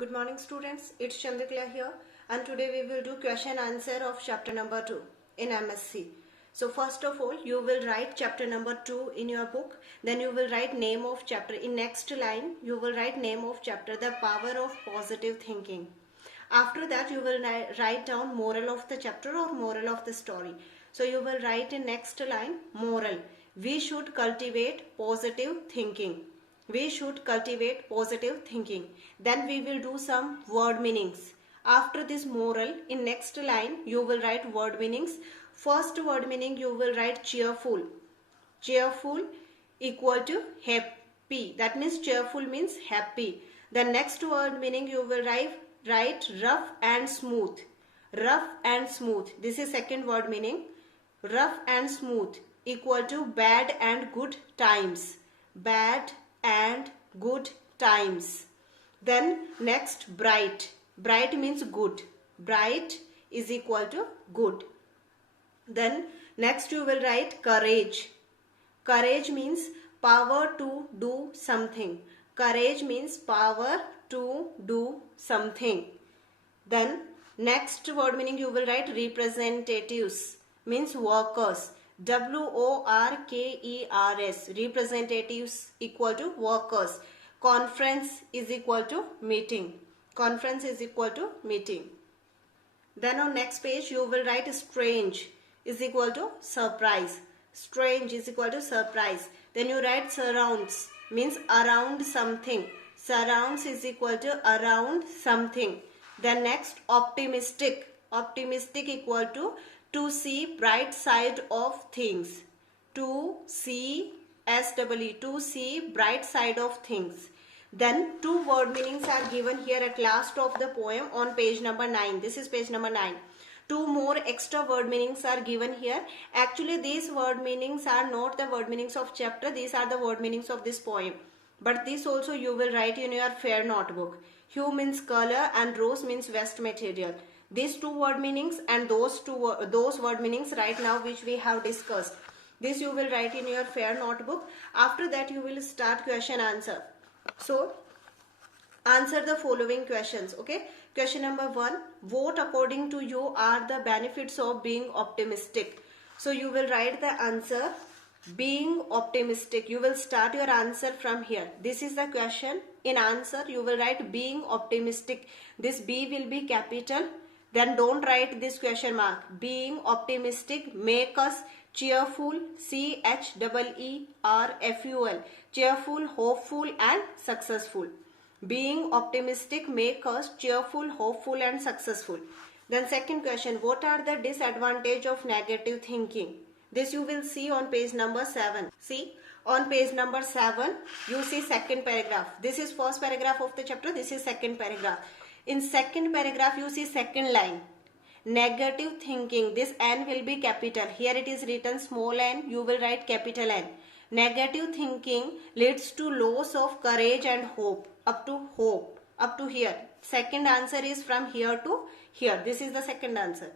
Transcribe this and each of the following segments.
Good morning students, it's Chandrakala here and today we will do question answer of chapter number 2 in MSc. So first of all you will write chapter number 2 in your book, then you will write name of chapter. In next line you will write name of chapter, the power of positive thinking. After that you will write down moral of the chapter or moral of the story. So you will write in next line moral, we should cultivate positive thinking. We should cultivate positive thinking. Then we will do some word meanings. After this moral, in next line you will write word meanings. First word meaning you will write cheerful. Cheerful equal to happy. That means cheerful means happy. The next word meaning you will write rough and smooth. Rough and smooth. This is second word meaning. Rough and smooth equal to bad and good times. Bad and good times. Then next bright. Bright means good. Bright is equal to good. Then next you will write courage. Courage means power to do something. Courage means power to do something. Then next word meaning you will write representatives, means workers. WORKERS, representatives equal to workers. Conference is equal to meeting. Conference is equal to meeting. Then on next page you will write strange is equal to surprise. Strange is equal to surprise. Then you write surrounds, means around something. Surrounds is equal to around something. Then next optimistic. Optimistic equal to see bright side of things. To see to see bright side of things. Then two word meanings are given here at last of the poem on page number 9. This is page number 9. Two more extra word meanings are given here. Actually these word meanings are not the word meanings of chapter. These are the word meanings of this poem. But this also you will write in your fair notebook. Hue means color and rose means vest material. These two word meanings and those word meanings right now which we have discussed. This you will write in your fair notebook. After that you will start question answer. So answer the following questions. Okay. Question number 1. What according to you are the benefits of being optimistic? So you will write the answer being optimistic. You will start your answer from here. This is the question. In answer you will write being optimistic. This B will be capital. Then don't write this question mark. Being optimistic make us cheerful, CHEERFUL, cheerful, hopeful and successful. Being optimistic make us cheerful, hopeful and successful. Then second question, what are the disadvantage of negative thinking? This you will see on page number 7. See, on page number 7 you see second paragraph. This is first paragraph of the chapter. This is second paragraph. In second paragraph you see second line. Negative thinking. This N will be capital. Here it is written small n. You will write capital N. Negative thinking leads to loss of courage and hope. Up to hope. Up to here. Second answer is from here to here. This is the second answer.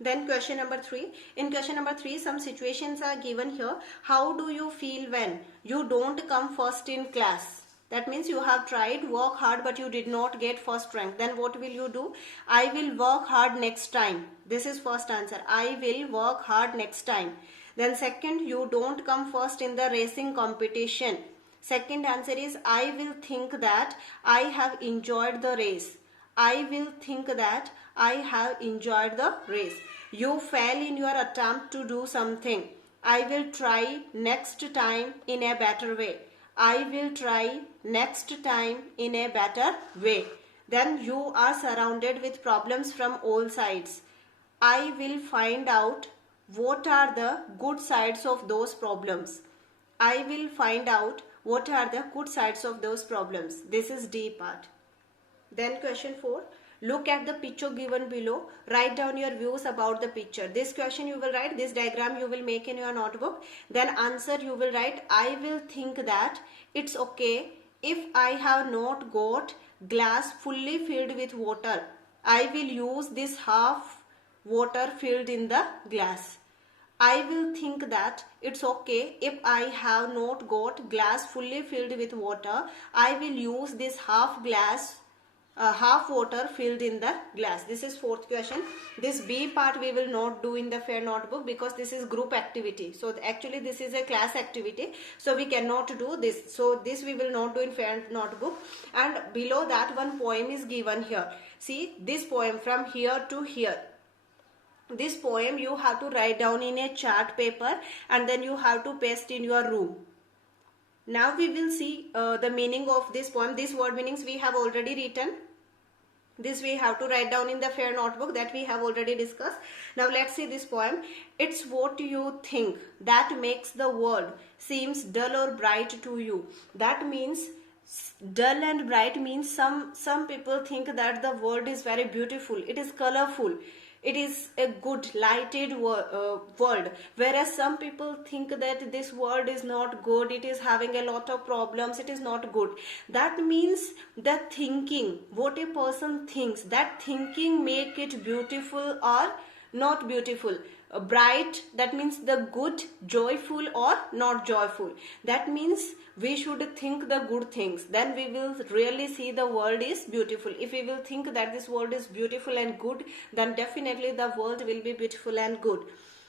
Then question number 3. In question number 3 some situations are given here. How do you feel when you don't come first in class? That means you have tried, work hard but you did not get first rank. Then what will you do? I will work hard next time. This is first answer. I will work hard next time. Then second, you don't come first in the racing competition. Second answer is I will think that I have enjoyed the race. I will think that I have enjoyed the race. You fail in your attempt to do something. I will try next time in a better way. I will try next time in a better way. Then you are surrounded with problems from all sides. I will find out what are the good sides of those problems. I will find out what are the good sides of those problems. This is D part. Then question 4. Look at the picture given below. Write down your views about the picture. This question you will write. This diagram you will make in your notebook. Then answer you will write. I will think that it's okay if I have not got glass fully filled with water. I will use this half water filled in the glass. I will think that it's okay if I have not got glass fully filled with water. I will use this half glass half water filled in the glass. This is fourth question. This B part we will not do in the fair notebook because this is group activity. So actually this is a class activity, so we cannot do this. So this we will not do in fair notebook. And below that one poem is given here. See this poem from here to here. This poem you have to write down in a chart paper and then you have to paste in your room. Now we will see the meaning of this poem. These word meanings we have already written. This we have to write down in the fair notebook, that we have already discussed. Now let's see this poem. It's what you think that makes the world seems dull or bright to you. That means dull and bright means some people think that the world is very beautiful, it is colorful, it is a good lighted world, whereas some people think that this world is not good, it is having a lot of problems, it is not good. That means the thinking, what a person thinks, that thinking make it beautiful or not beautiful. Bright, that means the good, joyful or not joyful. That means we should think the good things, then we will really see the world is beautiful. If we will think that this world is beautiful and good, then definitely the world will be beautiful and good.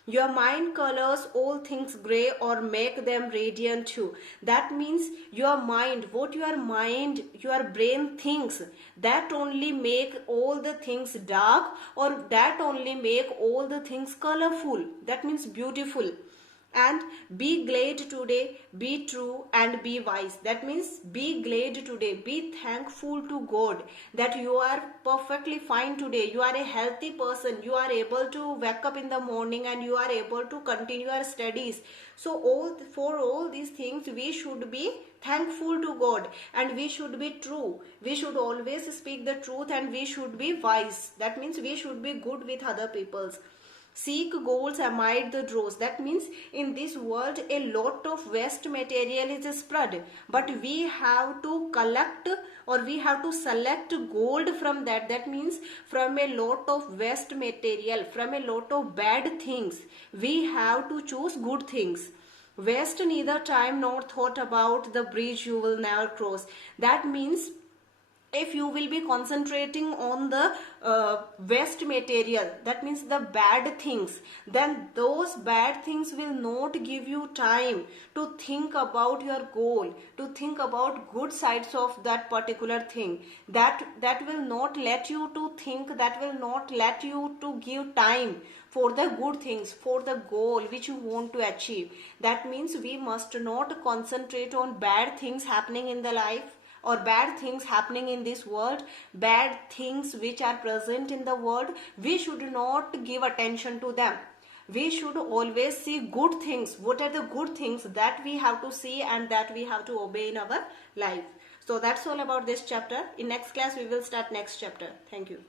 Your mind colors all things gray or make them radiant too. That means your mind, what your brain thinks, that only make all the things dark, or that only make all the things colorful. That means beautiful. And be glad today, be true and be wise. That means be glad today, be thankful to God that you are perfectly fine today. You are a healthy person. You are able to wake up in the morning and you are able to continue your studies. So for all these things we should be thankful to God, and we should be true. We should always speak the truth and we should be wise. That means we should be good with other people's. Seek goals amid the dross. That means in this world a lot of waste material is spread, but we have to collect or we have to select gold from that. That means from a lot of waste material, from a lot of bad things, we have to choose good things. Waste neither time nor thought about the bridge you will never cross. That means if you will be concentrating on the waste material, that means the bad things, then those bad things will not give you time to think about your goal, to think about good sides of that particular thing. That will not let you to think, that will not let you to give time for the good things, for the goal which you want to achieve. That means we must not concentrate on bad things happening in the life, or bad things happening in this world, bad things which are present in the world. We should not give attention to them. We should always see good things. What are the good things that we have to see and that we have to obey in our life? So that's all about this chapter. In next class we will start next chapter. Thank you.